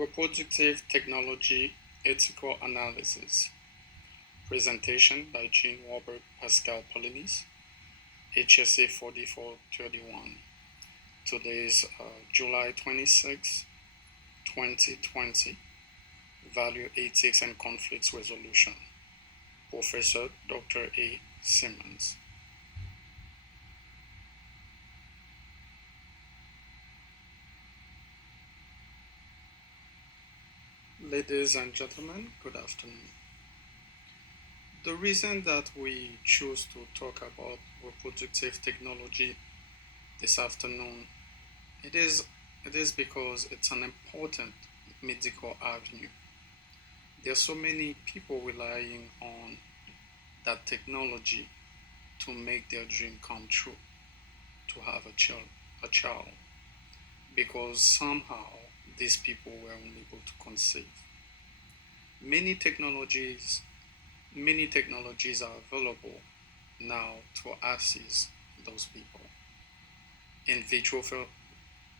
Reproductive Technology Ethical Analysis. Presentation by Jean Robert Pascal Polinis, HSA 4431. Today is July 26, 2020. Value Ethics and Conflicts Resolution. Professor Dr. A. Simmons. Ladies and gentlemen, good afternoon. The reason that we choose to talk about reproductive technology this afternoon, it is because it's an important medical avenue. There are so many people relying on that technology to make their dream come true, to have a child, because somehow these people were unable to conceive. Many technologies Many technologies are available now to assist those people. In vitro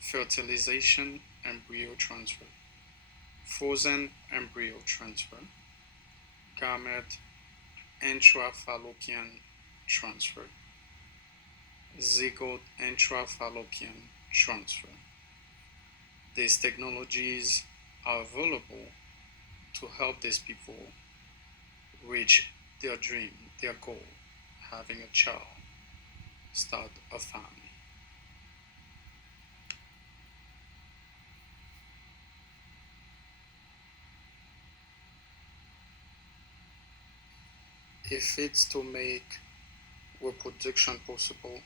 fertilization, embryo transfer, frozen embryo transfer, gamete intrafallopian transfer, zygote intrafallopian transfer. These technologies are available to help these people reach their dream, their goal, having a child, start a family. If it's to make reproduction possible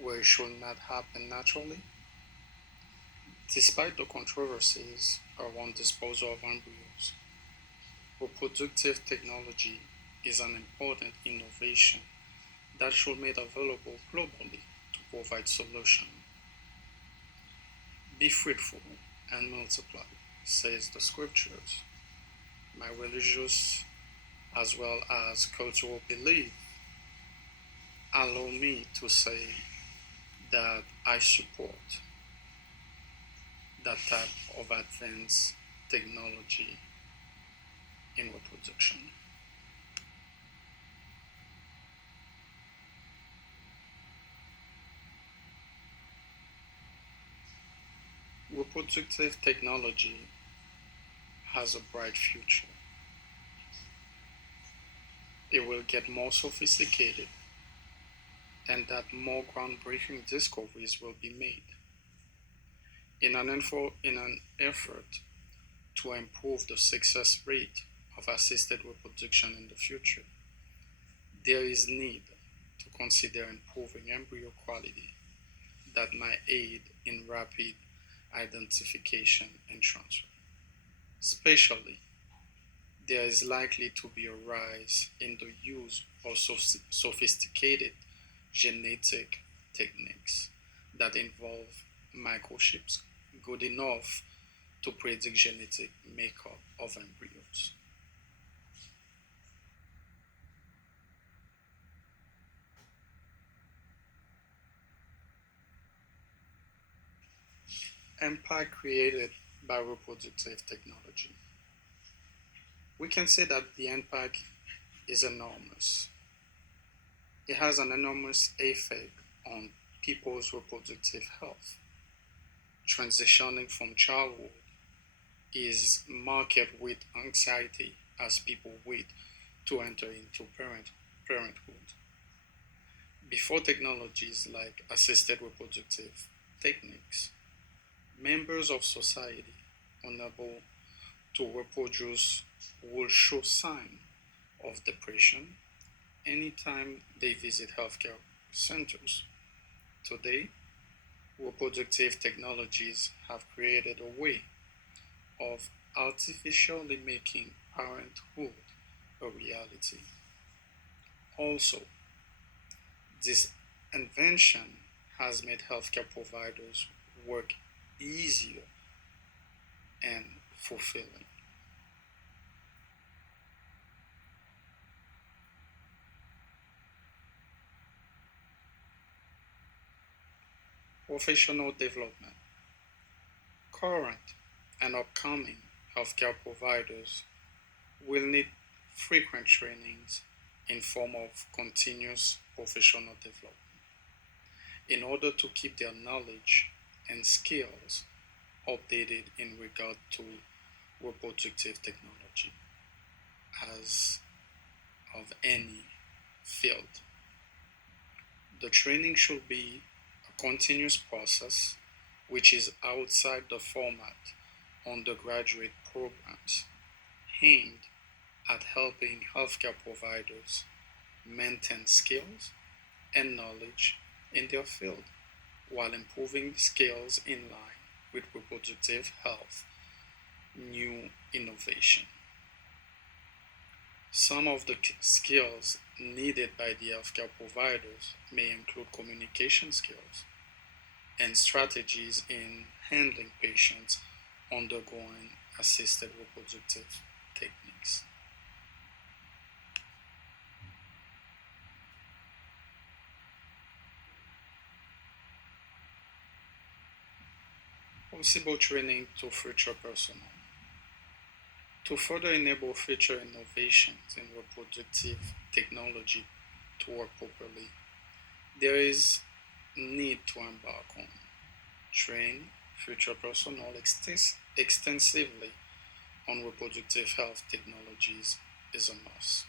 where it should not happen naturally, despite the controversies around disposal of embryos, reproductive technology is an important innovation that should be made available globally to provide solutions. Be fruitful and multiply, says the scriptures. My religious as well as cultural belief allow me to say that I support that type of advanced technology in reproduction. Reproductive technology has a bright future. It will get more sophisticated and that more groundbreaking discoveries will be made. In an effort to improve the success rate of assisted reproduction in the future, there is need to consider improving embryo quality that might aid in rapid identification and transfer. Especially, there is likely to be a rise in the use of sophisticated genetic techniques that involve microchips good enough to predict genetic makeup of embryos. Impact created by reproductive technology. We can say that the impact is enormous. It has an enormous effect on people's reproductive health. Transitioning from childhood is marked with anxiety as people wait to enter into parenthood. Before technologies like assisted reproductive techniques, members of society unable to reproduce will show signs of depression anytime they visit healthcare centers. Today, reproductive technologies have created a way of artificially making parenthood a reality. Also, this invention has made healthcare providers work easier and fulfilling. Professional development. Current and upcoming healthcare providers will need frequent trainings in form of continuous professional development in order to keep their knowledge and skills updated in regard to reproductive technology as of any field. The training should be a continuous process which is outside the format undergraduate programs aimed at helping healthcare providers maintain skills and knowledge in their field while improving skills in line with reproductive health new innovation. Some of the skills needed by the healthcare providers may include communication skills and strategies in handling patients undergoing assisted reproductive techniques. Possible training to future personnel. To further enable future innovations in reproductive technology to work properly, there is need to embark on train future personnel extensively on reproductive health technologies is a must.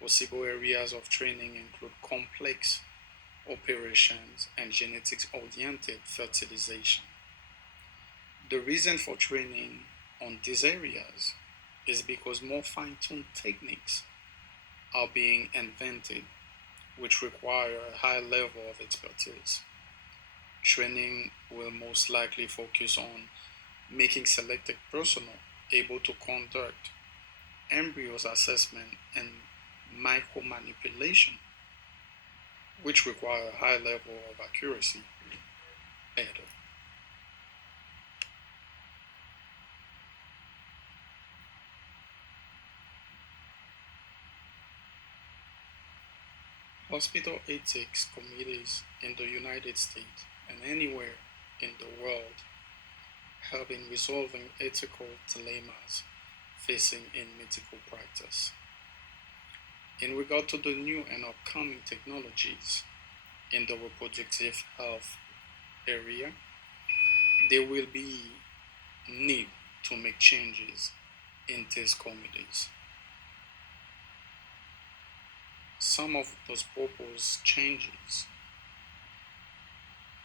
Possible areas of training include complex operations and genetics oriented fertilization. The reason for training on these areas is because more fine tuned techniques are being invented which require a high level of expertise. Training will most likely focus on making selected personnel able to conduct embryos assessment and micromanipulation, which require a high level of accuracy better. Hospital ethics committees in the United States and anywhere in the world help in resolving ethical dilemmas facing in medical practice. In regard to the new and upcoming technologies in the reproductive health area, there will be need to make changes in these committees. Some of those proposed changes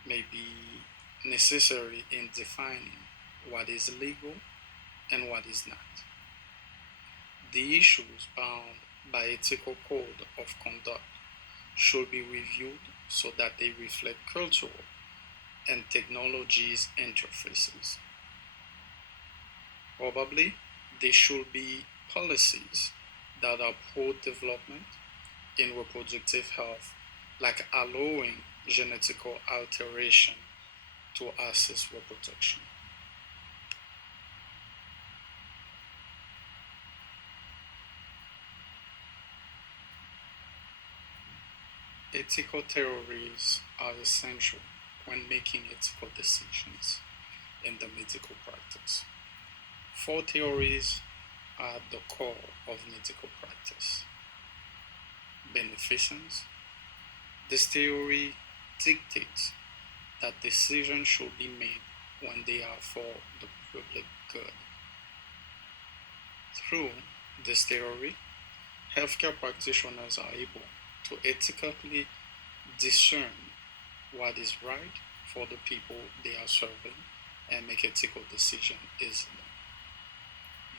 may be necessary in defining what is legal and what is not. The issues bound by ethical code of conduct should be reviewed so that they reflect cultural and technologies interfaces. Probably there should be policies that are pro-development in reproductive health, like allowing genetical alteration to assist reproduction. Ethical theories are essential when making ethical decisions in the medical practice. Four theories are at the core of medical practice. Beneficence. This theory dictates that decisions should be made when they are for the public good. Through this theory, healthcare practitioners are able to ethically discern what is right for the people they are serving and make ethical decisions easily.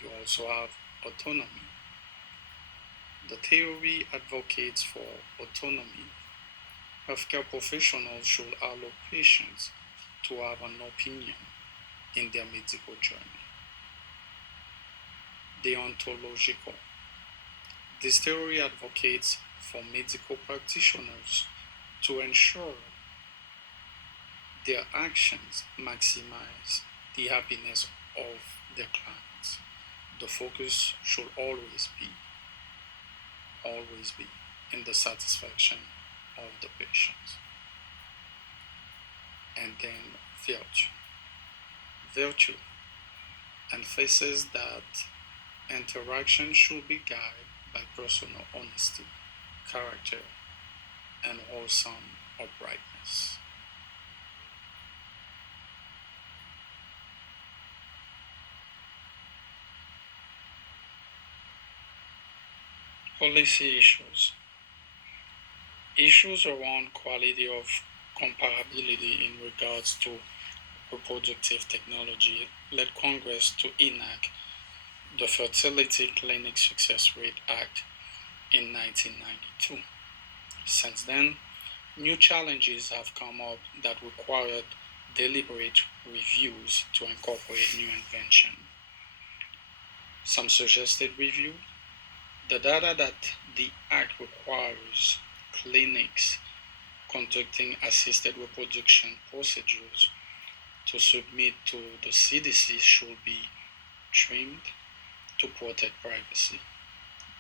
You also have autonomy. The theory advocates for autonomy. Healthcare professionals should allow patients to have an opinion in their medical journey. Deontological. This theory advocates for medical practitioners to ensure their actions maximize the happiness of their clients. The focus should always be in the satisfaction of the patients. And then virtue. Virtue emphasizes that interaction should be guided by personal honesty, character, and wholesome uprightness. Policy issues. Issues around quality of comparability in regards to reproductive technology led Congress to enact the Fertility Clinic Success Rate Act in 1992. Since then, new challenges have come up that required deliberate reviews to incorporate new invention. Some suggested review: the data that the Act requires clinics conducting assisted reproduction procedures to submit to the CDC should be trimmed to protect privacy.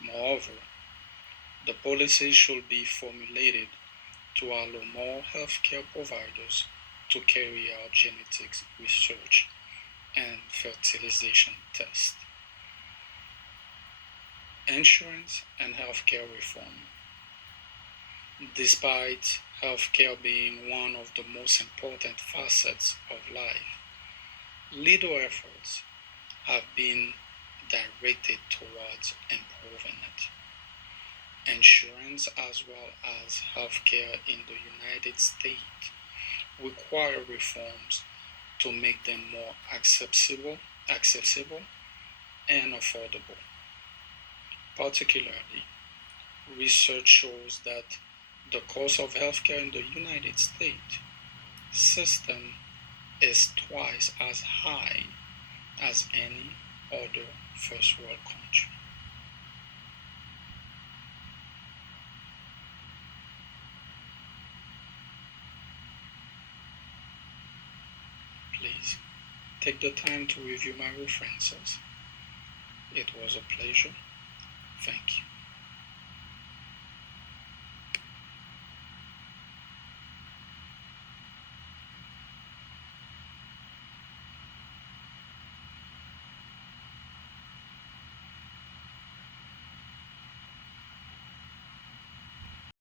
Moreover, the policy should be formulated to allow more healthcare providers to carry out genetics research and fertilization tests. Insurance and healthcare reform. Despite healthcare being one of the most important facets of life, little efforts have been directed towards improving it. Insurance as well as healthcare in the United States require reforms to make them more accessible and affordable. Particularly, research shows that the cost of healthcare in the United States system is twice as high as any other first world country. Please take the time to review my references. It was a pleasure. Thank you.